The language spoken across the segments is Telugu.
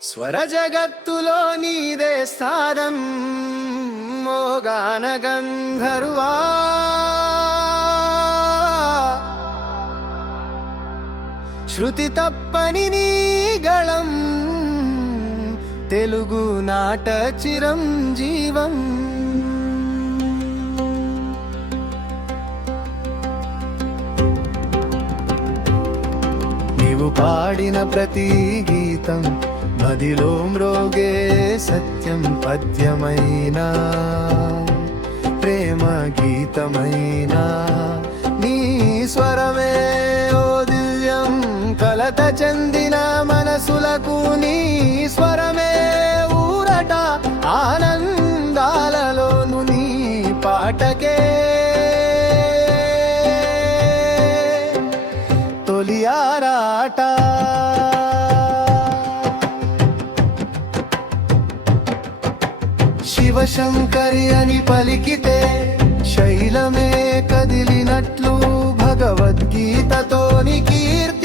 స్వర జగత్తులో నీదే స్థానం మోగాన గంధర్వా శృతి తప్పని నీ గళం తెలుగు నాట చిరంజీవం. నీవు పాడిన ప్రతి గీతం మదిలో మ్రోగే సత్యం పద్యమైనా ప్రేమ గీతమైనా. నీ స్వరమే ఓ దివ్యం కలత చెందిన మనసులకు నీ స్వరమే ఊరట ఆనందాలలోను నీ పాటకే ఆట. శివశంకరి అని పలికితే శైలమే కదిలినట్లు భగవద్గీతతోని కీర్తి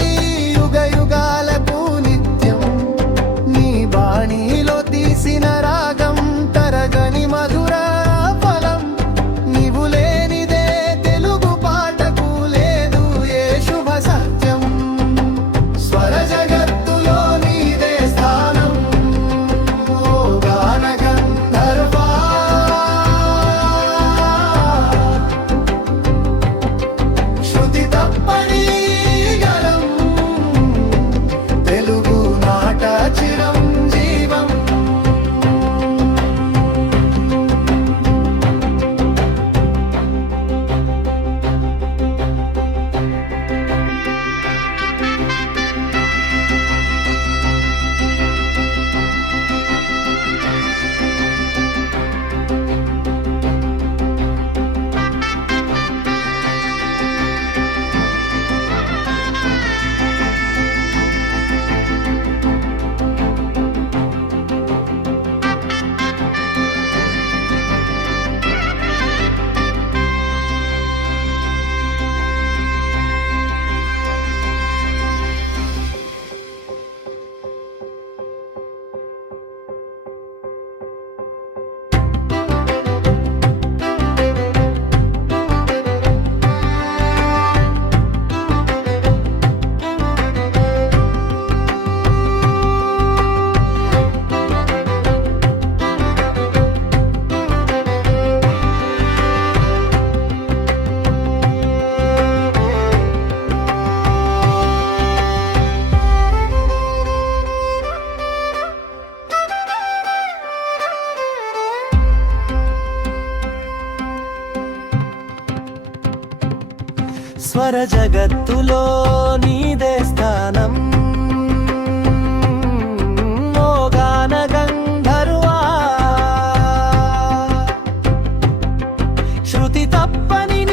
స్వర జగత్తులో నీదే స్థానం. మోగాన గంధర్వా. శృతి తప్పని